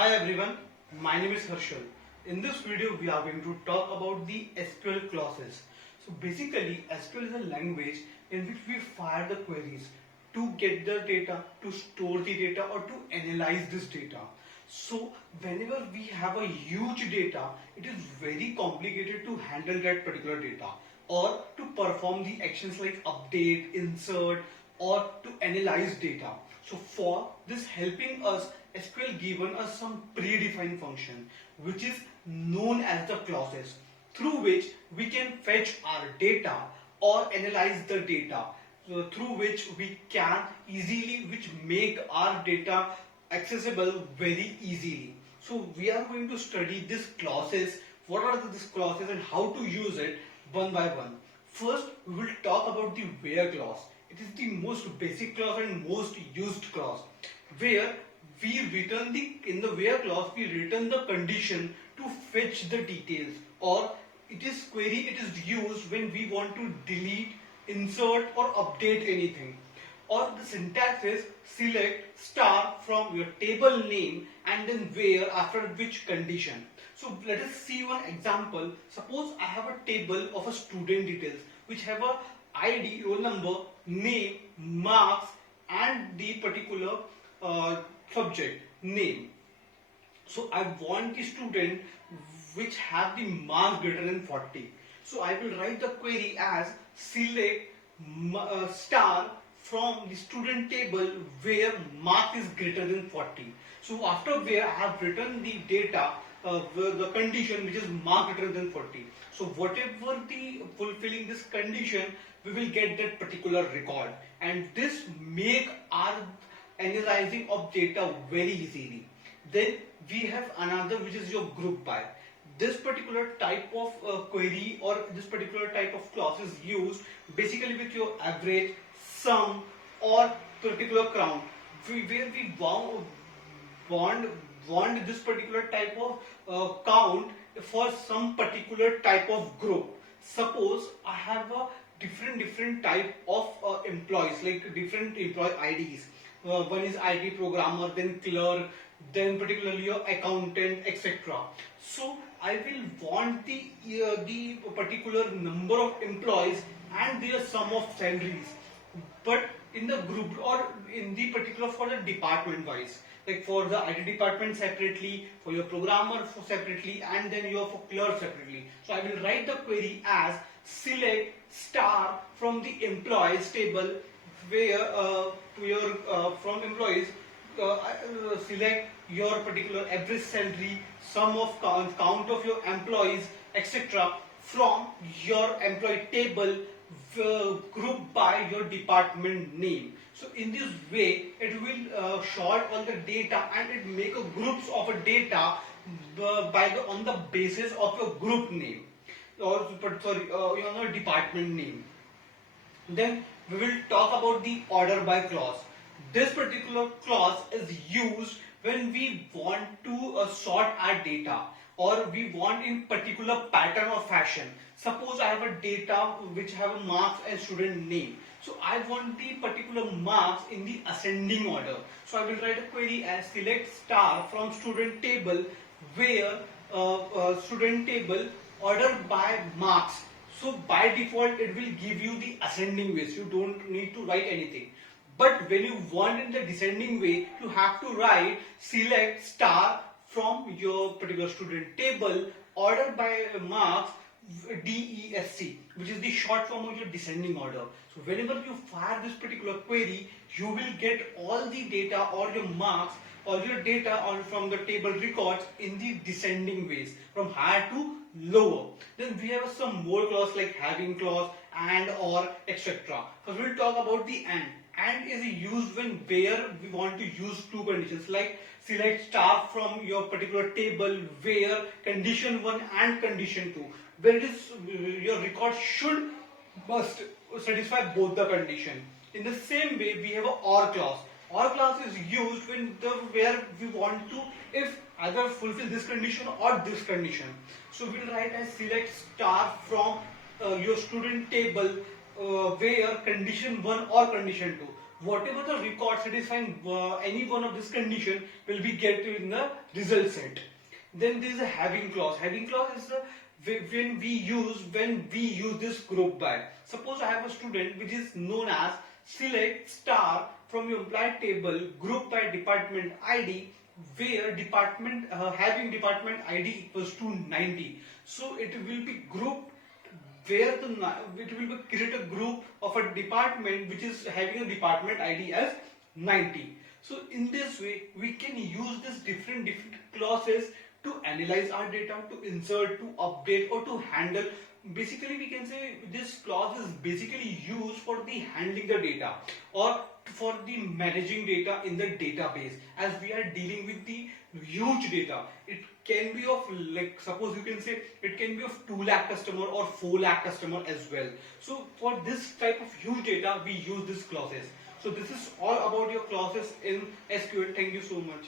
Hi everyone, my name is Harshal. In this video, we are going to talk about the SQL clauses. So basically, SQL is a language in which we fire the queries to get the data, to store the data, or to analyze this data. So whenever we have a huge data, it is very complicated to handle that particular data or to perform the actions like update, insert, or to analyze data. So for this helping us, SQL given us some predefined function which is known as the clauses, through which we can fetch our data or analyze the data, through which we can easily which make our data accessible very easily. So we are going to study these clauses, what are these clauses and how to use it one by one. First, we will talk about the where clause. It is the most basic clause and most used clause, where we return in the where clause we return the condition to fetch the details, or it is used when we want to delete, insert or update anything. Or the syntax is select star from your table name and then where, after which condition. So let us see one example. Suppose I have a table of a student details which have a ID, roll number, name, marks and the particular subject name. So I want the student which have the marks greater than 40. So I will write the query as select star from the student table where mark is greater than 40. So after where I have written the data, the condition which is mark greater than 40. So whatever the fulfilling this condition, we will get that particular record, and this make our analyzing of data very easily. Then we have another which is your group by. This particular type of query or this particular type of clause is used basically with your average, sum or particular count, where we want this particular type of count for some particular type of group. Suppose I have a different type of employees, like different employee IDs. One is IT programmer, then clerk, then particularly your accountant, etc. So I will want the particular number of employees and their sum of salaries, but in the group or in the particular for the department wise, like for the IT department separately, for your programmer separately, and then your for clerk separately. So I will write the query as select star from the employees table where to your from employees select your particular average salary, sum of count of your employees, etc. from your employee table grouped by your department name. So in this way, it will sort all the data and it make a groups of a data on the basis of your group name, or your department name. Then we will talk about the order by clause. This particular clause is used when we want to sort our data, or we want in particular pattern or fashion. Suppose I have a data which have a marks and student name. So I want the particular marks in the ascending order. So I will write a query as select star from student table where student table order by marks. So by default it will give you the ascending ways. You don't need to write anything. But when you want in the descending way, you have to write select star from your particular student table order by marks DESC, which is the short form of your descending order. So whenever you fire this particular query, you will get all the data or your marks or your data from the table records in the descending ways from higher to lower. Then we have some more clause like having clause, and, or, etc. First we will talk about the and. And is used when where we want to use two conditions, like select star from your particular table where condition 1 and condition 2, where it is your record must satisfy both the condition. In the same way, we have a or clause. Or clause is used where we want to if either fulfill this condition or this condition. So we will write as select star from your student table where condition 1 or condition 2. whatever the record satisfying any one of this condition will be get in the result set. Then there is a having clause. Having clause is when we use this group by. Suppose I have a student which is known as select star from your employee table group by department ID, where department having department ID equals to 90. So it will be grouped where it will be create a group of a department which is having a department ID as 90. So in this way we can use this different clauses to analyze our data, to insert, to update, or to handle. Basically we can say this clause is basically used for the handling the data or for the managing data in the database, as we are dealing with the huge data. It can be of, like, suppose you can say it can be of 2 lakh customer or 4 lakh customer as well. So for this type of huge data we use these clauses. So this is all about your clauses in SQL. Thank you so much.